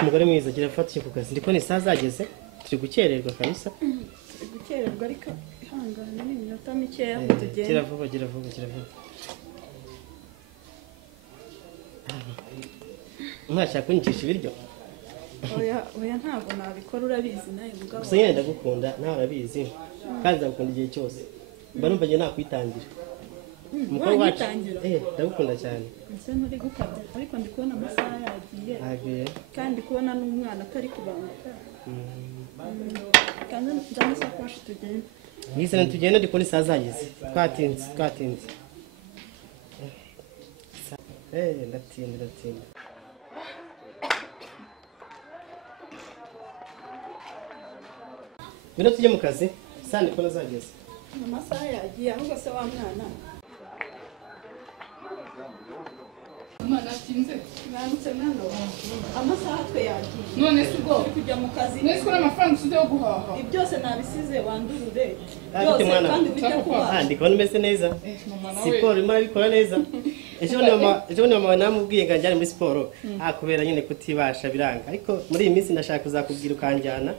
Umugore mwiza gira fatije ku kazi ndiko ni saa zageze turi gukererwa kabisa gukererwa ariko ihangana n'iminota mikeya tugenda gira vuba mwashaka kunyicisha ibiryo oya ntabwo nabikora urabizi nawe mugabo gusa nyine ndagukunda nawe urabizi kandi ndagukunda igihe cyose mba numva ngiye nakwitangira umukoro wacu ndagukunda cyane ese nturi gukabya ariko ndi kubona amasaha yagiye kandi kubona n'umwana atari kubanguka kandi ndamusakoshi tugenda Nizana tugenda ndiko ni saa zageze twatinze ndatinda bino tujye mu kazi saa ndiko nazageze amasaha yagiye ahubwo se wa mwana Mwana tinze Nanditse mwana amasaha twe yagiye none se ubwo kujya mu kazi nese ko amafaranga usize yo guhaha byose nabisize wandurure byose kandi ujya kuba ndiko nimeze neza siporo imara bikora neza ejo ni mama namubwiye ngo njyane muri siporo kubera nyine kutibasha biranga ariko muri iyi minsi ndashaka kuzakubwira ukanjyana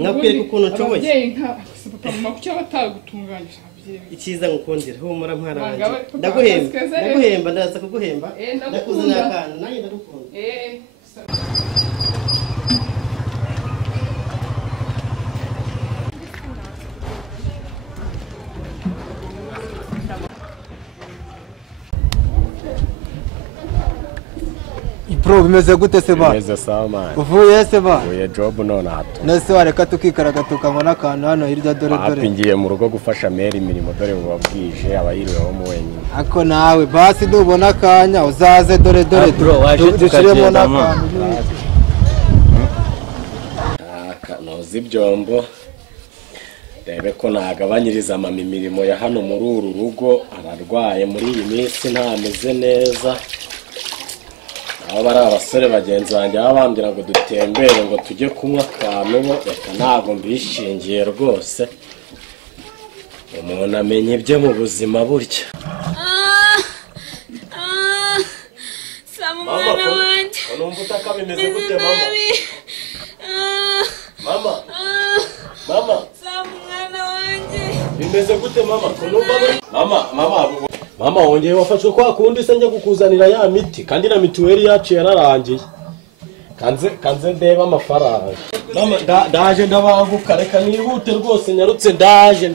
nkakwereka ukuntu nshoboye ababyeyi nka papa mama kuki batagutunganyije icyiza ngukundira humura mwana wanjye ndaguhemba ndaza kuguhemba ndakuzanira akantu nanjye ndagukunda Bro bimeze gute se ba? Bimeze sawa man. Uvuye se ba? Uvuye job none hato. Nese wareka tukikaraga tukanywa n'akantu hano hirya dore. Apingiye mu rugo gufasha Mary imirimo dore mubabwije abayiriweho mu wenyine. Ako nawe basi nubona akanya uzaze dore. Bro waje tukagenda n'akantu. Nozi byombo. Rebe ko nagabanyiriza mama imirimo ya hano muri uru rugo abarwaye muri iyi minsi ntameze neza. Aba bari abasore bagenzi banjye babambira ngo dutembere ngo tujye kunywa akantu reka ntabwo mbishingiye rwose umuntu amenya ibyo mu buzima burya Mwana wanjye numva utaka bimeze gute mama mwana wanjye bimeze gute mama wongeye wafashwe kwa kundi se njya gukuzanira ya miti kandi na mituweli yacu yararangiye kanze ndeba amafaranga mama ndaje ndabaguka reka nihute rwose nyarutse ndaje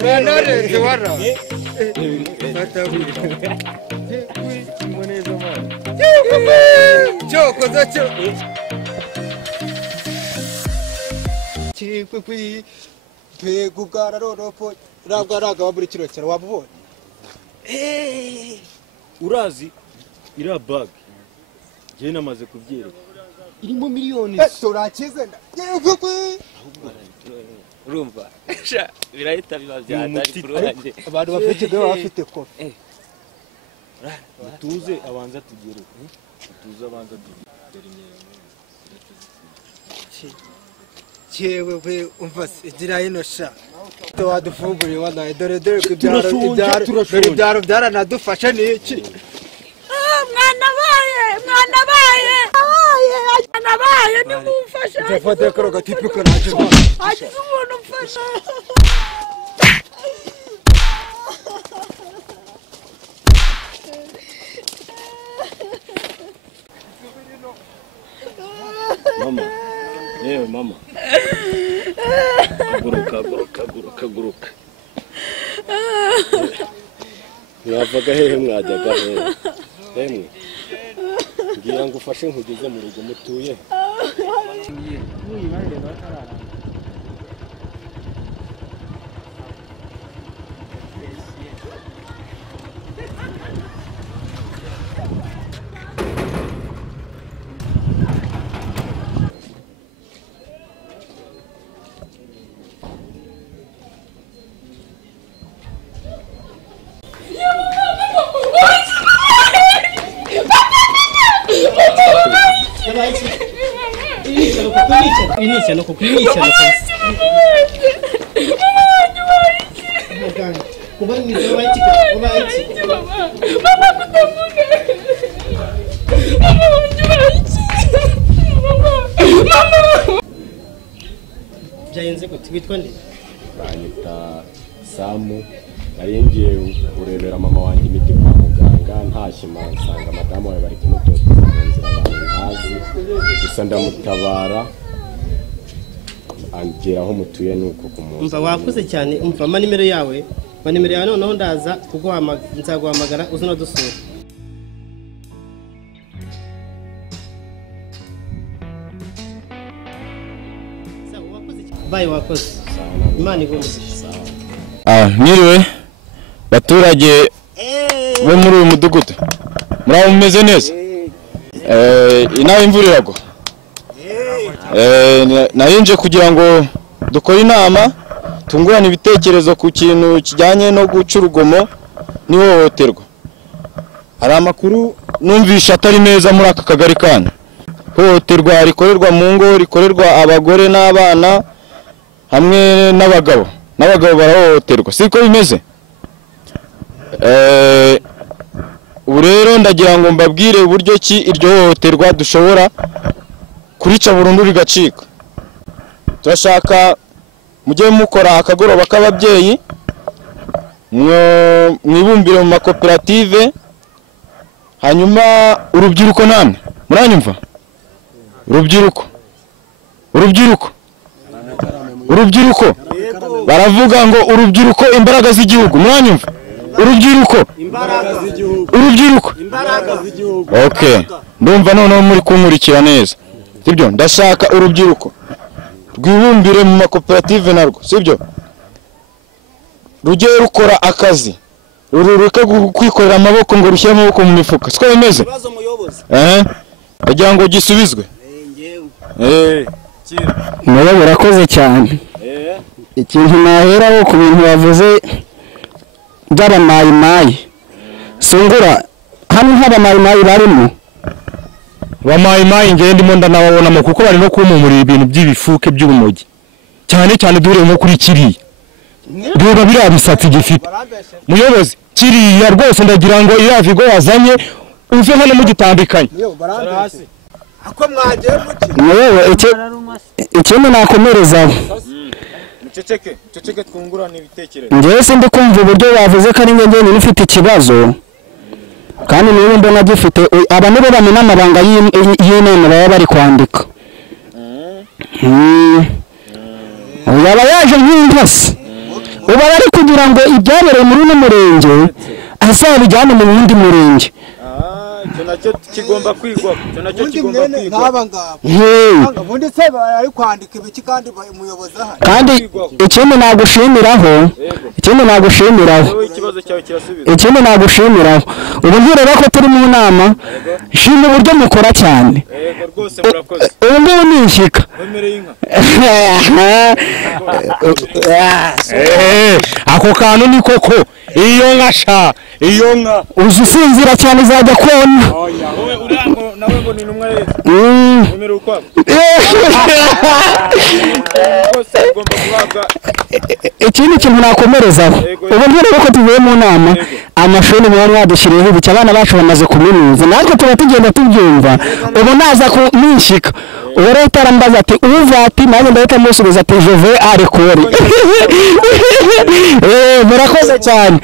Unanare wara. Chokoza cho. Chikwi pegukara roropo ragaraga waburi kiro cyara wabubonye. Urazi ira bag. Je namaze kubyereka. Irimo miliyoni. Turakize nda. Chikwi. Urumva birahita biba byatari kuranje abantu bafite byo bafite ko tuze abanza tugere tuze abanza tugere cyewe umva igira ino sha wadufunguriye wanaye dore ibyaro byaranadufasha niki mwana baye nimumfasha Tafadhali koroga tipiko naje agize umuntu mfasha mama. Yewe mama. Guruka. Mwavaga hehe mwajyaga hehe? Hemwe. Ngira ngo ufashe nkugeze mu rugo mutuye. Inizia no Byayenze gute witwa nde? Banyita Samu. Nari ngiye kurebera mama wanjye imiti kwa muganga ntashima nsanga madamu wawe bari kumutoteza mu nzira ntazi. Gusa ndamutabara angera aho mutuye nuko kumunsi. Umva wakuze cyane, umva nimero yawe. Nimero yawe noneho ndaza nzaguhamagara uzuna dusura. Bye wakoze. Imana igomba. Mwiriwe baturage bo muri uyu mudugudu. Muraho mumeze neza? Inawe imvura iragwa. Nahinje kugira ngo dukore inama tungurana ibitekerezo ku kintu kijyanye no guca urugomo n'ihohoterwa. Hari amakuru numvisha atari meza muri aka kagari kanyu. Ihohoterwa rikorerwa mu ngo, rikorerwa abagore n'abana hamwe n'abagabo. N'abagabo barahohoterwa. Siko bimeze? Ubu rero ndagira ngo mbabwire uburyo ki iryo hohoterwa dushobora kurica burundu rigacika. Turashaka mujye mukora akagoroba k'ababyeyi mwibumbire mu makoperative, hanyuma urubyiruko namwe muranyumva? Urubyiruko baravuga ngo urubyiruko imbaraga z'igihugu, muranyumva? Urubyiruko imbaraga z'igihugu. Okay, ndumva noneho muri kumurikira neza, sibyo? Ndashaka urubyiruko rwibumbire mu makoperative narwo, sibyo? Rujye rukora akazi, rururuke kwikorera amaboko ngo rushyire amaboko mu mifuka. Siko bimeze? Kugira ngo gisubizwe. Nawe urakoze cyane. Ikintu naheraho ku bintu bavuze by'abamayimayi. Sungura hano nk'abamayimayi barimo. Bamayimayi ngiye ndimo ndanababonamo kuko bari no kumumurira ibintu by'ibifuke by'urumogi. Cyane dure nko kuri kiriya. Reba biriya bisatsi gifite. Muyobozi kiriya rwose ndagira ngo iriya vigo wazanye uve hano mu gitandukanye. Ako mwagiye muki? Nawe ikintu nakomerezaho. Ceceke twungurana ibitekerezo. Ngewe sindi kumva uburyo bavuze ko ari njye nifite ikibazo. Kandi niba mbona gifite abantu bo bamena amabanga y'inama baba bari kwandika. Yaba yaje nk'intasi. Uba bari kugira ngo ibyabereye muri uno murenge azabijyane mu wundi murenge. Cyo nacyo kigomba kwigwa. Ubundi se bari kwandika ibiki kandi umuyobozi ahari. Kandi ikindi nagushimiraho. Ikibazo cyawe kirasubizwa. Ikindi nagushimiraho. Ubu ngira ko turi mu nama. Shimwe uburyo mukora cyane. Rwose murakoze. Ubu ngubu nishyika. Wemereye inka. Ako kantu ni koko. Iyo nka uzusinzira cyane izajya kona. Wowe urango nawe ngo ni numwe rero. Wemereye ukwabo. Rwose ugomba guhabwa. Ikindi kintu nakomerezaho. Ubu ngira ko tuvuye mu nama. Amashuri bari badushyiriyeho ibice abana bacu bamaze kuminuza. Natwe tuba tugenda tubyumva. Ubu naza kunishyika. Ubu rero itarambaza ati uvuga ati nanjye ndahita musubiza ati je vais à l'école. Murakoze cyane.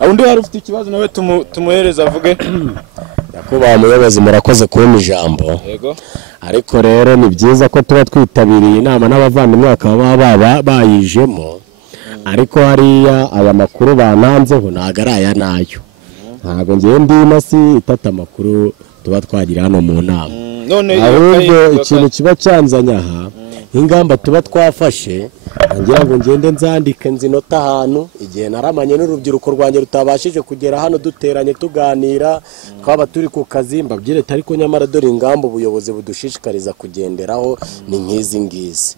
Undi wari ufite ikibazo nawe tumuhereza avuge. Nyakubahwa umuyobozi murakoze kumpa ijambo. Yego. Ariko rero ni byiza ko tuba twitabiriye inama n'abavandimwe bakaba bayijemo. Ariko hariya aya makuru bananzeho ntago ari aya nayo. Ntago ngiye ndima si itata makuru tuba twagira hano mu nama. Ahubwo ikintu kiba cyanzanya aha ingamba tuba twafashe ngira ngo ngende nzandike nzinota ahantu igihe naramanye n'urubyiruko rwanjye rutabashije kugera hano duteranye tuganira twaba turi ku kazi mbabwire ariko nyamara dore ingamba ubuyobozi budushishikariza kugenderaho ni nk'izi ngizi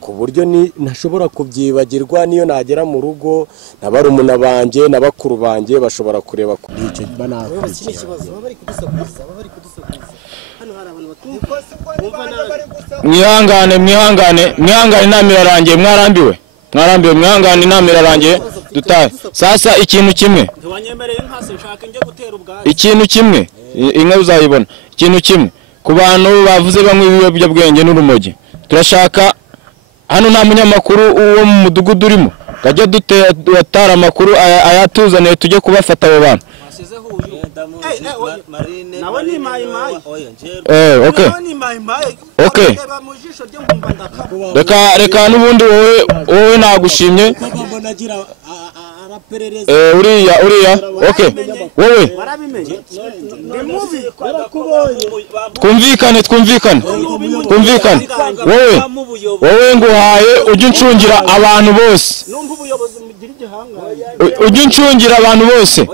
ku buryo ntashobora kubyibagirwa niyo nagera mu rugo n'abarumuna banjye n'abakuru banjye bashobora kureba kuri icyo banakurikira. mwihangane inama irarangiye mwarambiwe inama irarangiye dutahe sasa ikintu kimwe inka uzayibona ikintu kimwe ku bantu bavuze bamwe ibiyobyabwenge n'urumogi turashaka hano nta munyamakuru uwo mu mudugudu urimo gajya dutara amakuru ayatuzaniye tujye kubafata abo bantu. Okay. Reka n'ubundi wowe nagushimye. Uriya. Okay. Wowe. Twumvikane. Wowe nguhaye ujye uncungira abantu bose. Ujye uncungira abantu bose.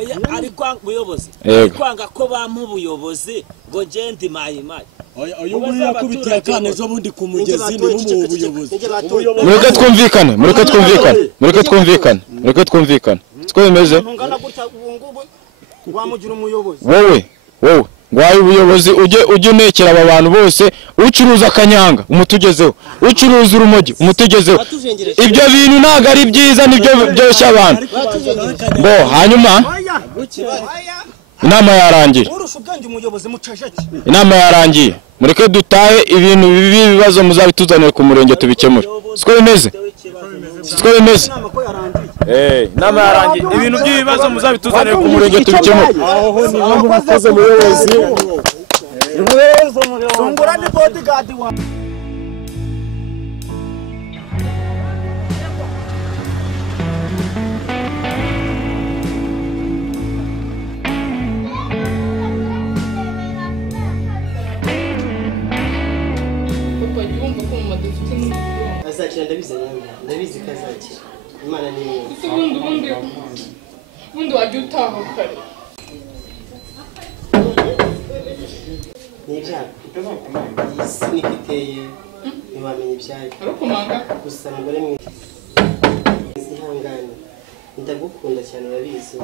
Kwanga ko bamu ubuyobozi ngo gende mayimayi. Uyu nguyu yakubitiye akana ejo bundi ku mugezi ni mu buyobozi. Mureke twumvikane. Siko bimeze. Wowe. Ngwaye ubuyobozi ujye unekera aba bantu bose ucuruza akanyanga umutugezeho ucuruza urumogi umutugezeho ibyo bintu ntago ari byiza nibyo byoshya abantu bo hanyuma inama yarangiye mureke dutahe ibintu bibazo muzabituzanire ku murenge tubikemure siko bimeze inama yarangiye ibintu by'ibibazo muzabituzanire ku murenge tubikemure aho ni murakoze muyobozi Sungura ni bodyguard wa azakira ndabizi kazakira Imana ni ubundi wajya utaha kare n'ibyago isi niko iteye ntiwamenya ibyayo ariko manga gusa mugore mwiza ihangane ndagukunda cyane urabizi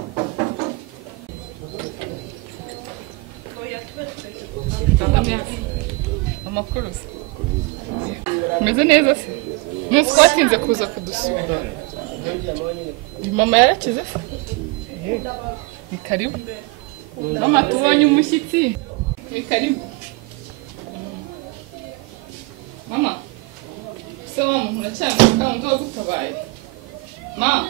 amakuru meze neza se mwese twatinze kuza kudusura mama yarakize se ni karibu mama tubonye umushyitsi ni karibu mama se wa muntu uracyari mu kantu wagutabaye mama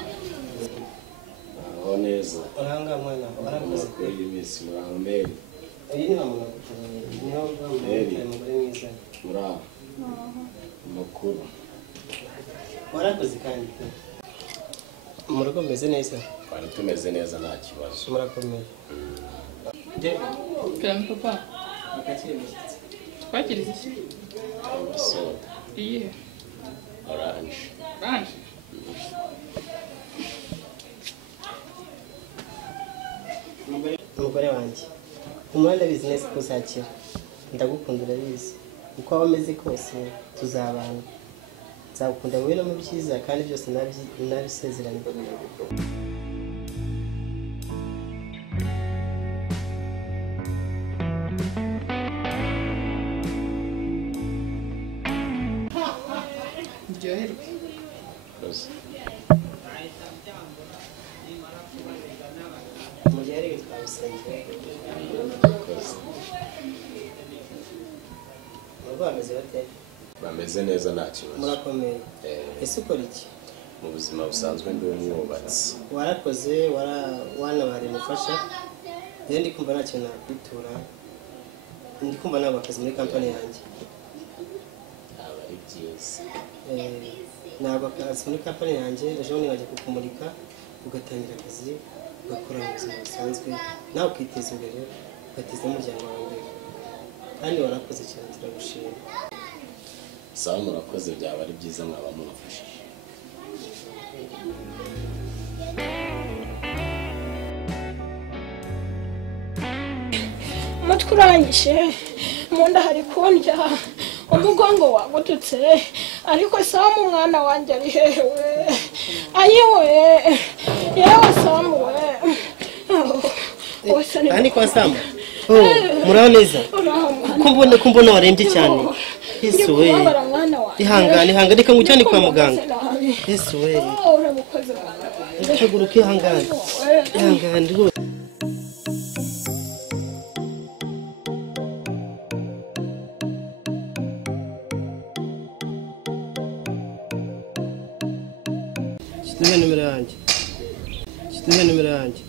aho neza uranga mwana warakoze kuri iyi minsi muraho mbere iyi ni mama niho umugore mwiza muraho amakuru warakoze kandi mu rugo meze neza twari tumeze neza nta kibazo murakomeye kira papa twakiriza iki soda iyihe oranje umugore wanjye umuhanda bizi neza ko uzakira ndagukunda urabizi uko waba umeze kose tuzabana nzagukunda wowe no mu byiza kandi byose nabisezeranye ryoherwe muryoherwe twabisenge bameze neza nta kibazo murakomeye ese ukora iki mu buzima busanzwe ndi umwubatsi warakoze wanabari mufasha rero ndi kumva nta kintu nakwitura ndi kumva naba akazi muri kampani yanjye aba ari byiza ntabwo akazi muri kampani yanjye ejo bundi nkajya kukumurika ugatangira akazi ugakora mu buzima busanzwe nawe ukiteza imbere ugateza n'umuryango wawe imbere kandi warakoze cyane turagushima sawa murakoze byaba ari byiza mwaba mumufashije umutwe urangije mu nda hari kundya umugongo wagututse ariko Samu umwana wanjye ari hewe ayiwe yewe Samu we kandi kwa Samu muraho neza kumbona warembye cyane Yesu we ihangane reka ngucyane kwa muganga Yesu we urabukoze ihangane rwose Shituhe numero yanjye